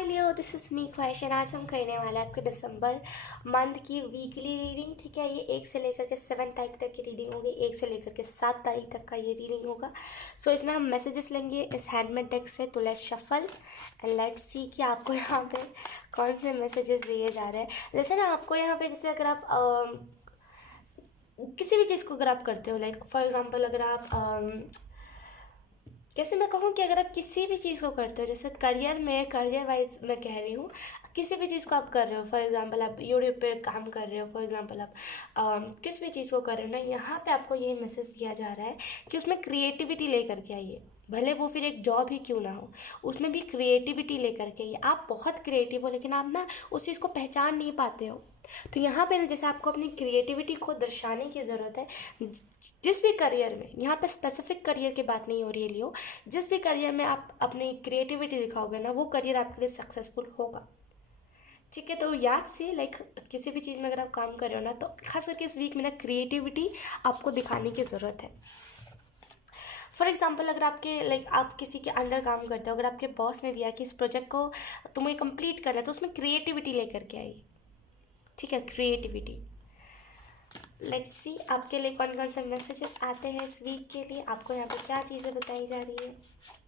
Hi Leo, this is me ख्वाहिशन। आज हम करने वाले हैं आपके दिसंबर मंथ की वीकली रीडिंग। ठीक है, ये 1 से लेकर के 7 तारीख तक की रीडिंग होगी, 1 से लेकर के 7 तारीख तक का ये रीडिंग होगा। सो इसमें हम मैसेजेस लेंगे इस हैंडमेड डेक से। तो let's shuffle and let's see कि आपको यहाँ पे कौन से मैसेजेस दिए जा रहे हैं। जैसे ना आपको यहाँ पे, जैसे अगर आप किसी भी चीज़ को अगर आप करते हो, लाइक फॉर एग्जाम्पल अगर आप जैसे मैं कहूँ कि अगर आप किसी भी चीज़ को करते हो, जैसे करियर वाइज मैं कह रही हूँ, किसी भी चीज़ को आप कर रहे हो, फॉर एग्जांपल आप यूट्यूब पे काम कर रहे हो, फॉर एग्जांपल आप किस भी चीज़ को कर रहे हो ना, यहाँ पे आपको ये मैसेज दिया जा रहा है कि उसमें क्रिएटिविटी लेकर के आइए। भले वो फिर एक जॉब ही क्यों ना हो, उसमें भी क्रिएटिविटी लेकर के आइए। आप बहुत क्रिएटिव हो लेकिन आप ना उस चीज़ को पहचान नहीं पाते हो। तो यहाँ पे ना जैसे आपको अपनी क्रिएटिविटी को दर्शाने की ज़रूरत है। जिस भी करियर में, यहाँ पे स्पेसिफिक करियर की बात नहीं हो रही है लियो, जिस भी करियर में आप अपनी क्रिएटिविटी दिखाओगे ना, वो करियर आपके लिए सक्सेसफुल होगा। ठीक है, तो याद से लाइक किसी भी चीज़ में अगर आप काम कर रहे हो ना, तो खास करके इस वीक में ना क्रिएटिविटी आपको दिखाने की ज़रूरत है। फॉर एग्जाम्पल अगर आपके लाइक आप किसी के अंडर काम करते हो, अगर आपके बॉस ने दिया कि इस प्रोजेक्ट को तुम्हें कंप्लीट करना है, तो उसमें क्रिएटिविटी लेकर के आइए। ठीक है, क्रिएटिविटी। लेट्स सी आपके लिए कौन कौन से मैसेजेस आते हैं इस वीक के लिए, आपको यहाँ पे क्या चीज़ें बताई जा रही है।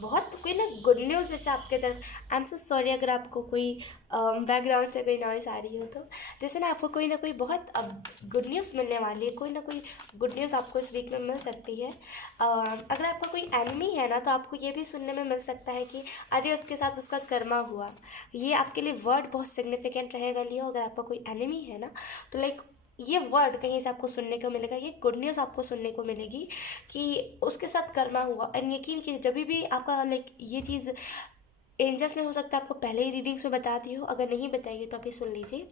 बहुत कोई ना गुड न्यूज़ जैसे आपके तरफ। आई एम सो सॉरी अगर आपको कोई बैकग्राउंड से कोई नॉइस आ रही हो, तो जैसे ना आपको कोई ना कोई बहुत गुड न्यूज़ मिलने वाली है, कोई ना कोई गुड न्यूज़ आपको इस वीक में मिल सकती है। अगर आपका कोई एनिमी है ना, तो आपको ये भी सुनने में मिल सकता है कि अरे उसके साथ उसका कर्मा हुआ। ये आपके लिए वर्ड बहुत सिग्निफिकेंट रहेगा लियो। अगर आपका कोई एनिमी है ना, तो लाइक ये वर्ड कहीं से आपको सुनने को मिलेगा, ये गुड न्यूज़ आपको सुनने को मिलेगी कि उसके साथ कर्मा हुआ। एंड यकीन कीजिए, जब भी आपका लाइक ये चीज़ एंजल्स ने हो सकता है आपको पहले ही रीडिंग्स में बता दी हो, अगर नहीं बताइए तो अभी सुन लीजिए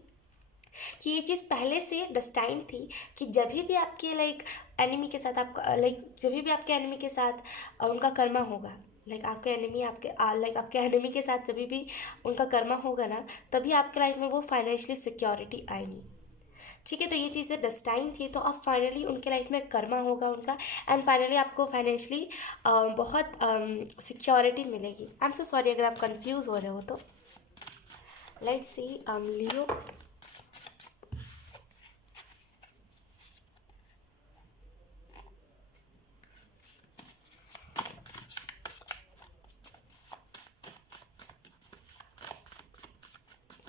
कि ये चीज़ पहले से डेस्टाइन थी कि जब भी आपके लाइक एनिमी के साथ आपका लाइक जब भी आपके एनिमी के साथ उनका कर्मा होगा, लाइक आपके एनिमी आपके लाइक आपके एनिमी के साथ जब भी उनका कर्मा होगा ना, तभी आपके लाइफ में वो फाइनेंशियली सिक्योरिटी आएगी। ठीक है, तो ये चीज़ें डेस्टाइन थी, तो अब फाइनली उनके लाइफ में कर्मा होगा उनका, एंड फाइनली आपको फाइनेंशियली बहुत सिक्योरिटी मिलेगी। आई एम सो सॉरी अगर आप कंफ्यूज हो रहे हो तो। Let's see Leo.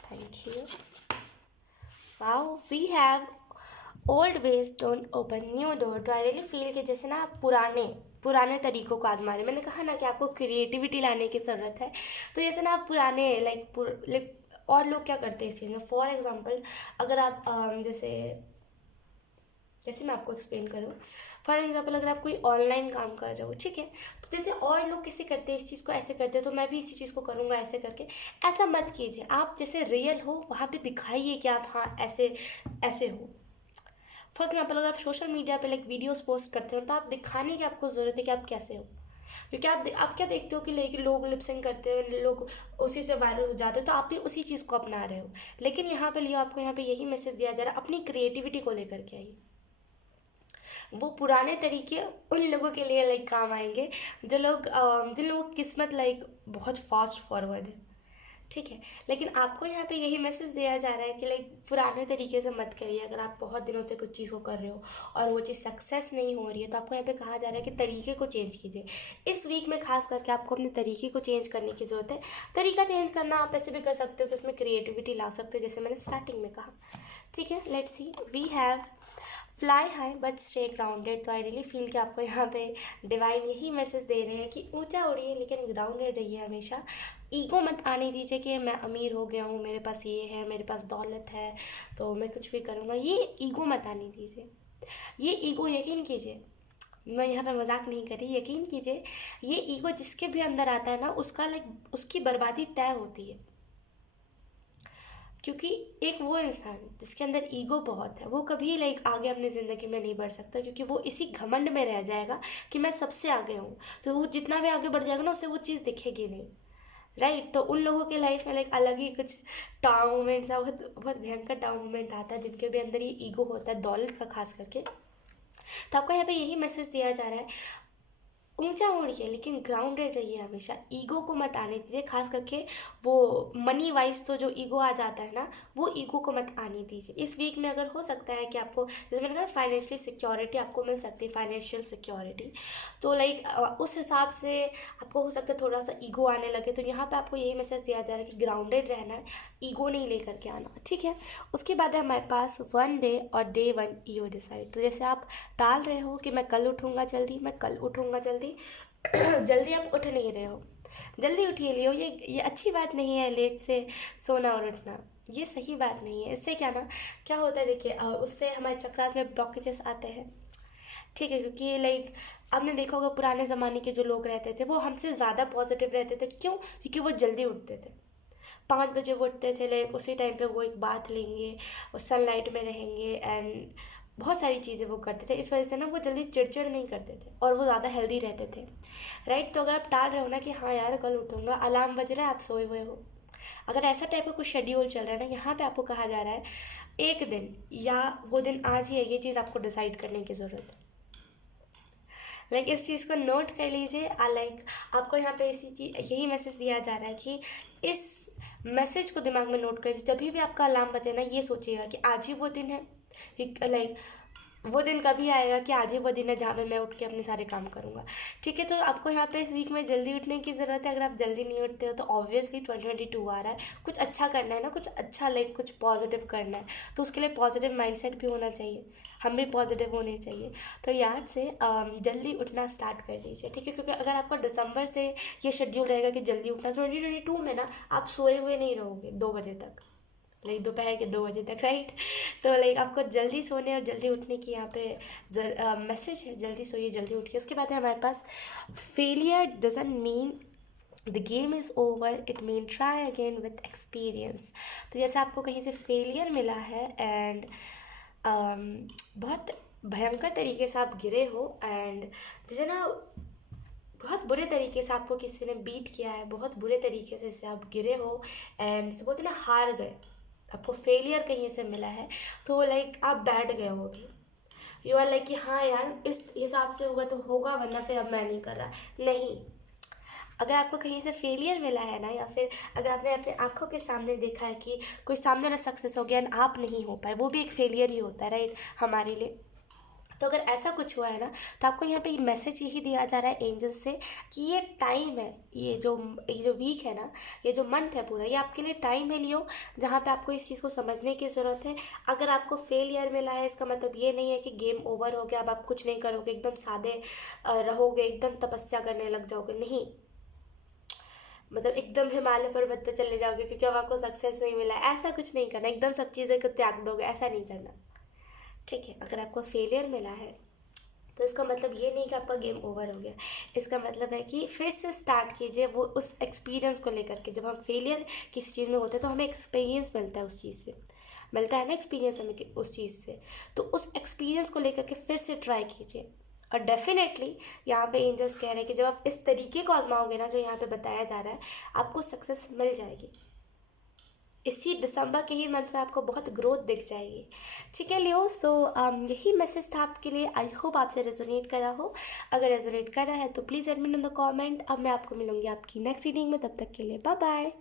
Thank you. Wow, we have old ways don't open new door. तो आई रियली फील कि जैसे ना आप पुराने पुराने तरीकों को आजमा रहे। मैंने कहा ना कि आपको क्रिएटिविटी लाने की ज़रूरत है। तो जैसे ना आप पुराने लाइक और लोग क्या करते हैं इस चीज़ में, फॉर एग्जांपल अगर आप जैसे जैसे मैं आपको एक्सप्लेन करूँ, फॉर एग्जांपल अगर आप कोई ऑनलाइन काम कर रहे हो, ठीक है, तो जैसे और लोग कैसे करते हैं इस चीज़ को, ऐसे करते हैं, तो मैं भी इसी चीज़ को करूँगा ऐसे करके। ऐसा मत कीजिए। आप जैसे रियल हो वहाँ पे दिखाइए कि आप हाँ ऐसे ऐसे हो। फॉर एग्जाम्पल अगर आप सोशल मीडिया पे लाइक वीडियोस पोस्ट करते हो, तो आप दिखाने की आपको ज़रूरत है कि आप कैसे हो। क्योंकि आप क्या देखते हो कि लेकिन लोग लिपसिंग करते हैं, लोग उसी से वायरल हो जाते हैं, तो आप भी उसी चीज़ को अपना रहे हो। लेकिन यहाँ पे लियो, आपको यहाँ पे यही मैसेज दिया जा रहा है, अपनी क्रिएटिविटी को लेकर के आइए। वो पुराने तरीके उन लोगों के लिए लाइक काम आएंगे जिन लोगों की किस्मत लाइक बहुत फास्ट फॉरवर्ड है। ठीक है, लेकिन आपको यहाँ पे यही मैसेज दिया जा रहा है कि लाइक पुराने तरीके से मत करिए। अगर आप बहुत दिनों से कुछ चीज़ को कर रहे हो और वो चीज़ सक्सेस नहीं हो रही है, तो आपको यहाँ पे कहा जा रहा है कि तरीके को चेंज कीजिए। इस वीक में खास करके आपको अपने तरीके को चेंज करने की ज़रूरत है। तरीका चेंज करना आप ऐसे भी कर सकते हो कि उसमें क्रिएटिविटी ला सकते हो, जैसे मैंने स्टार्टिंग में कहा। ठीक है, let's see we have fly high but stay grounded. तो आई रियली फील कि आपको यहाँ पे डिवाइन यही मैसेज दे रहे हैं कि ऊंचा उड़िए लेकिन ग्राउंडेड रहिए हमेशा। ईगो मत आने दीजिए कि मैं अमीर हो गया हूँ, मेरे पास ये है, मेरे पास दौलत है, तो मैं कुछ भी करूँगा। ये ईगो मत आने दीजिए। ये ईगो, यकीन कीजिए, मैं यहाँ पे मजाक नहीं कर रही, यकीन कीजिए, ये ईगो जिसके भी अंदर आता है ना, उसका लाइक उसकी बर्बादी तय होती है। क्योंकि एक वो इंसान जिसके अंदर ईगो बहुत है, वो कभी लाइक आगे अपनी ज़िंदगी में नहीं बढ़ सकता, क्योंकि वो इसी घमंड में रह जाएगा कि मैं सबसे आगे हूँ। तो वो जितना भी आगे बढ़ जाएगा ना, उसे वो चीज़ दिखेगी नहीं। राइट, तो उन लोगों के लाइफ में लाइक अलग ही कुछ टाउ मोमेंट्स, बहुत बहुत भयंकर टाउ मोमेंट आता है जिनके भी अंदर ये ईगो होता है, दौलत का खास करके। तो आपको यहाँ पे यही मैसेज दिया जा रहा है, ऊंचा उड़िए लेकिन ग्राउंडेड रहिए हमेशा, ईगो को मत आने दीजिए। खास करके वो मनी वाइज तो जो ईगो आ जाता है ना, वो ईगो को मत आने दीजिए। इस वीक में अगर हो सकता है कि आपको, जैसे मैंने कहा, फाइनेंशियल सिक्योरिटी आपको मिल सकती है, फाइनेंशियल सिक्योरिटी, तो लाइक उस हिसाब से आपको हो सकता है थोड़ा सा ईगो आने लगे। तो यहाँ पे आपको यही मैसेज दिया जा रहा है कि ग्राउंडेड रहना है, ईगो नहीं लेकर के आना, ठीक है। उसके बाद है हमारे पास वन डे और डे वन यू डिसाइड। तो जैसे आप टाल रहे हो कि मैं कल उठूँगा जल्दी, मैं कल उठूँगा जल्दी, जल्दी आप उठ नहीं रहे हो, जल्दी उठिए लियो। ये अच्छी बात नहीं है लेट से सोना और उठना, ये सही बात नहीं है। इससे क्या ना, क्या होता है देखिए, उससे हमारे चक्रास में ब्लॉकेजेस आते हैं, ठीक है। क्योंकि लाइक आपने देखा होगा पुराने ज़माने के जो लोग रहते थे वो हमसे ज़्यादा पॉजिटिव रहते थे। क्यों? क्योंकि वो जल्दी उठते थे, 5 बजे वो उठते थे, लाइक उसी टाइम पे वो एक बात लेंगे और सनलाइट में रहेंगे एंड बहुत सारी चीज़ें वो करते थे। इस वजह से ना वो जल्दी चिड़चिड़ नहीं करते थे और वो ज़्यादा हेल्दी रहते थे, राइट। तो अगर आप टाल रहे हो ना कि हाँ यार कल उठूँगा, अलार्म बज रहा है, आप सोए हुए हो, अगर ऐसा टाइप का कुछ शेड्यूल चल रहा है ना, यहाँ पे आपको कहा जा रहा है एक दिन या वो दिन आज ही है, ये चीज़ आपको डिसाइड करने की ज़रूरत है। लाइक इस चीज़ को नोट कर लीजिए। लाइक आपको यहाँ पे इसी चीज़ यही मैसेज दिया जा रहा है कि इस मैसेज को दिमाग में नोट करिए। जब भी आपका अलार्म बजे ना, ये सोचिएगा कि आज ही वो दिन है, लाइक वो दिन कभी आएगा कि आज ही वो दिन है जहाँ पे मैं उठ के अपने सारे काम करूँगा, ठीक है। तो आपको यहाँ पे इस वीक में जल्दी उठने की ज़रूरत है। अगर आप जल्दी नहीं उठते हो तो ऑब्वियसली 2022 आ रहा है, कुछ अच्छा करना है ना, कुछ अच्छा लाइक कुछ पॉजिटिव करना है, तो उसके लिए पॉजिटिव माइंडसेट भी होना चाहिए, हम भी पॉजिटिव होने चाहिए। तो याद से जल्दी उठना स्टार्ट कर दीजिए, ठीक है। क्योंकि अगर आपका दिसंबर से ये शेड्यूल रहेगा कि जल्दी उठना, 2022 में ना आप सोए हुए नहीं रहोगे 2 बजे तक, लाइक दोपहर के 2 बजे तक, राइट। तो लाइक आपको जल्दी सोने और जल्दी उठने की यहाँ पे मैसेज है, जल्दी सोइए जल्दी उठिए। उसके बाद है हमारे पास failure doesn't mean the game is over, it means try again with experience. तो जैसे आपको कहीं से फेलियर मिला है एंड बहुत भयंकर तरीके से आप गिरे हो, एंड जैसे ना बहुत बुरे तरीके से आपको किसी ने बीट किया है, बहुत बुरे तरीके से आप गिरे हो एंड से बोलते ना हार गए, आपको फेलियर कहीं से मिला है, तो लाइक आप बैठ गए हो अभी, यू आर लाइक कि हाँ यार इस हिसाब से होगा तो होगा, वरना फिर अब मैं नहीं कर रहा। नहीं, अगर आपको कहीं से फेलियर मिला है ना, या फिर अगर आपने अपने आंखों के सामने देखा है कि कोई सामने वाला सक्सेस हो गया एंड आप नहीं हो पाए, वो भी एक फेलियर ही होता है, राइट, हमारे लिए। तो अगर ऐसा कुछ हुआ है ना, तो आपको यहाँ पे मैसेज यही दिया जा रहा है एंजल से कि ये टाइम है, ये जो वीक है ना, ये जो मंथ है पूरा, ये आपके लिए टाइम है लियो, जहाँ पे आपको इस चीज़ को समझने की ज़रूरत है। अगर आपको फेलियर मिला है, इसका मतलब ये नहीं है कि गेम ओवर हो गया, अब आप कुछ नहीं करोगे, एकदम सादे रहोगे, एकदम तपस्या करने लग जाओगे, नहीं, मतलब एकदम हिमालय पर्वत पे चले जाओगे क्योंकि अब आपको सक्सेस नहीं मिला है, ऐसा कुछ नहीं करना, एकदम सब चीज़ें को त्याग दोगे, ऐसा नहीं करना, ठीक है। अगर आपको फेलियर मिला है तो इसका मतलब ये नहीं कि आपका गेम ओवर हो गया, इसका मतलब है कि फिर से स्टार्ट कीजिए वो उस एक्सपीरियंस को लेकर के। जब हम फेलियर किसी चीज़ में होते हैं तो हमें एक्सपीरियंस मिलता है, उस चीज़ से मिलता है ना एक्सपीरियंस हमें उस चीज़ से, तो उस एक्सपीरियंस को लेकर के फिर से ट्राई कीजिए। और डेफिनेटली यहाँ पे एंजल्स कह रहे हैं कि जब आप इस तरीके को आजमाओगे ना, जो यहाँ पे बताया जा रहा है, आपको सक्सेस मिल जाएगी। इसी दिसंबर के ही मंथ में आपको बहुत ग्रोथ दिख जाएगी, ठीक है लियो। सो यही मैसेज था आपके लिए, आई होप आपसे रेजोनेट करा हो। अगर रेजोनेट करा है तो please admit in the comment. अब मैं आपको मिलूंगी आपकी नेक्स्ट रीडिंग में, तब तक के लिए बाय बाय।